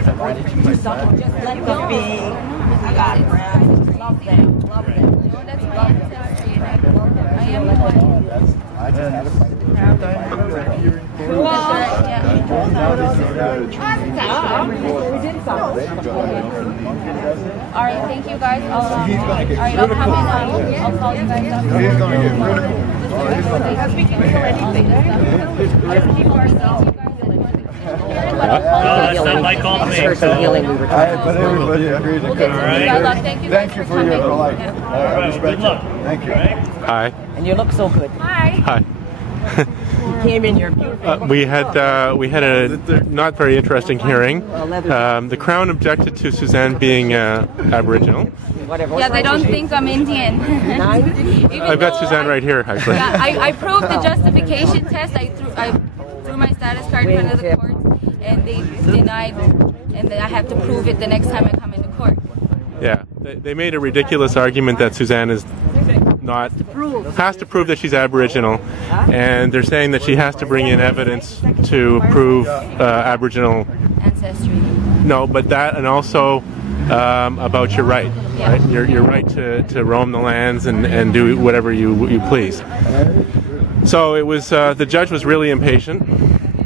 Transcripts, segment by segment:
Just let them be. Love them. Love them. No, that's my ancestry, and I am the one. I just had a fight. All right, thank you guys. All right, I'll come in. I'll call you guys up. He's going to get critical. We can feel anything. Sound like all me. But everybody agreed to come. Thank you for your life. I respect you. Thank you. Hi. And you look so good. Hi. You came in your beautiful. We had a not very interesting hearing. The Crown objected to Suzanne being Aboriginal. Yeah, they don't think I'm Indian. I've got Suzanne right here, actually. Yeah, I proved the justification test. I threw my status card in front of the court, and they denied, and I have to prove it the next time I come into court. Yeah, they made a ridiculous argument that Suzanne is not has to prove that she's Aboriginal, and they're saying that she has to bring in evidence to prove Aboriginal ancestry. No, but that, and also about your right, right? Your right to roam the lands and do whatever you please. So it was the judge was really impatient.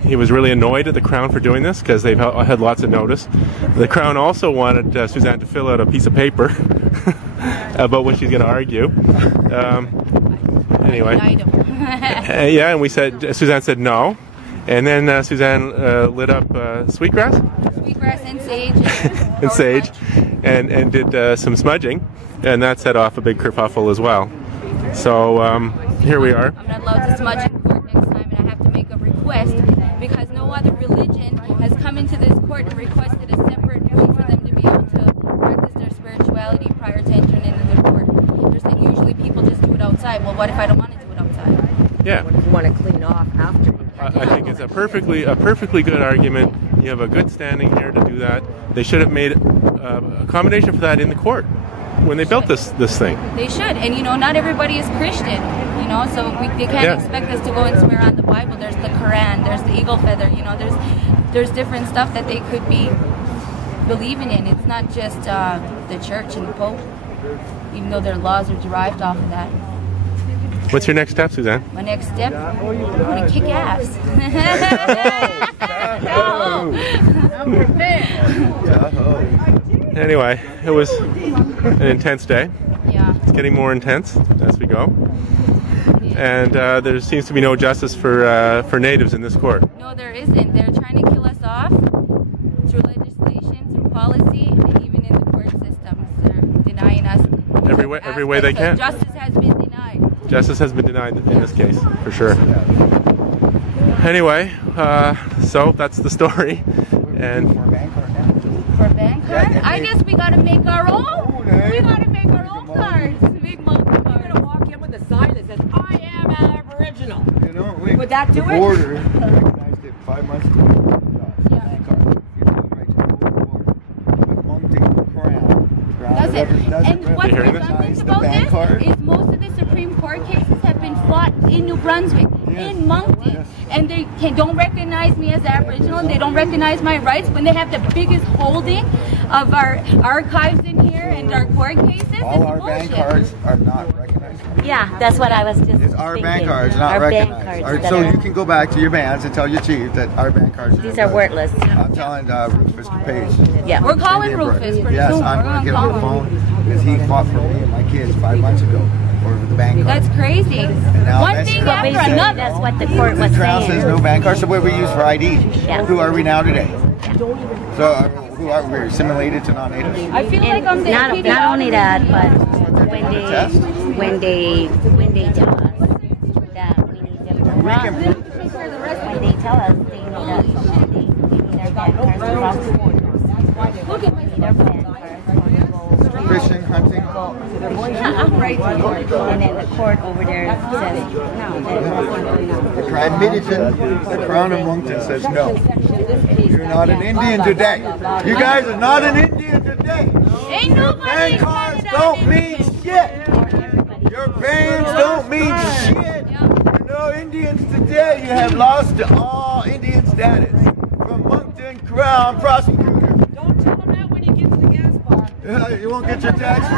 He was really annoyed at the Crown for doing this because they've had lots of notice. The Crown also wanted Suzanne to fill out a piece of paper about what she's going to argue. Anyway, yeah, and Suzanne said no, and then Suzanne lit up sweetgrass And sage. and sage, and did some smudging, and that set off a big kerfuffle as well. So here we are. I'm not allowed to smudge in court next time, and I have to make a request because no other religion has come into this court and requested a separate room for them to be able to practice their spirituality prior to entering into the court. They're saying usually people just do it outside. Well, what if I don't want to do it outside? Yeah. You want to clean off after. I think it's a perfectly good argument. You have a good standing here to do that. They should have made accommodation for that in the court when they built this thing. They should, and not everybody is Christian, so they can't expect us to go and swear on the Bible. There's the Quran, there's the eagle feather, there's different stuff that they could be believing in. It's not just the church and the Pope, even though their laws are derived off of that. What's your next step, Suzanne? My next step? I'm going to kick ass. Anyway, it was an intense day. Yeah. It's getting more intense as we go. And there seems to be no justice for natives in this court. No, there isn't. They're trying to kill us off through legislation, through policy, and even in the court systems. They're denying us every way they can. Justice has been denied. Justice has been denied in this case, for sure. Anyway, so that's the story. And for bank cards? I guess we gotta make our own. We gotta make our own cards. Big multi cards. We're gonna walk in with a sign that says, "I am Aboriginal." Would that do it? The border recognized it 5 months ago. Bank card. You have the right to go to the border. But Moncton Crown. Does it? And what's redundant about this is most of the Supreme Court cases have been fought in New Brunswick, in Moncton, and they don't recognize me as Aboriginal, and they don't recognize my rights when they have the biggest holding of our archives in here and our court cases. All our bank cards are not recognized. Yeah, that's what I was just It's our thinking. bank cards, not our recognized. Bank cards So you can go back to your bands and tell your chief that our bank cards These are worthless. I'm telling Rufus Page. Yeah. We're calling Rufus pretty Yes, soon. I'm We're going to get call on the him. phone because he fought for me and my kids 5 months ago over the bank card. That's crazy. now One that's thing what after they say. another. That's what the court was The Crown saying. says no bank cards, so what we use for ID. Yeah. Who are we now today? So who are we? Assimilated to non-natives? I feel like I'm the not only that, but when Test? they tell us that we need them to run, when they tell us they need our bank cards to cross the border. Look at my They need our bank cards to go Fishing, hunting? and then the court over there says no. The Crown of Moncton says no. You're not an Indian today. You guys are not an Indian today. Ain't nobody Bank cards don't mean shit. Your bands don't mean shit. You're no Indians today. You have lost all Indian status. From Moncton Crown prosecutor. Yeah, you won't get your tax free.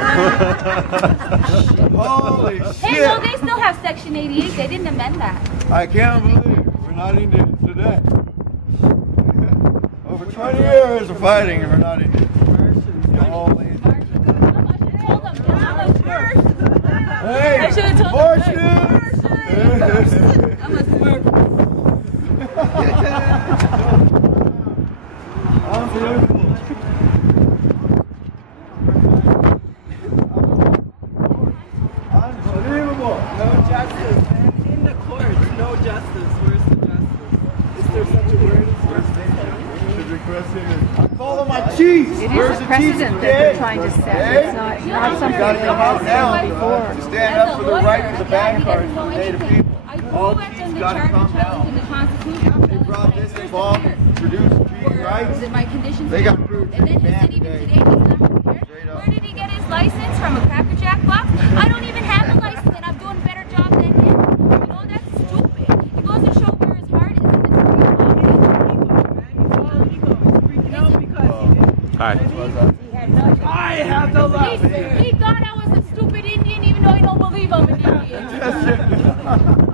Holy shit. Hey, no, they still have Section 88. They didn't amend that. I can't believe we're not Indians today. Over 20 years of fighting and we're not Indians. Holy. Hey, I should have told them. I'm a Smurf. Unbelievable. Unbelievable. No justice, man. In the courts, no justice. Where's the justice? Is there such a word as justice? I'm calling my chiefs. It Where's is a the precedent chiefs that they're today? trying to set. It's not You something gotta they come out have now done before. to stand up for the right for the band cards for the Native people. All chiefs gotta come down. They brought this involved, produced treaty rights. They got approved And then he said banned even today. today he's not prepared. Where did he get his license? From a Cracker Jack box? I don't even have a license and I'm doing a better job than him. You know, that's stupid. It goes to show where his heart is and his Hi. I have the love. He thought I was a stupid Indian even though he don't believe I'm an Indian.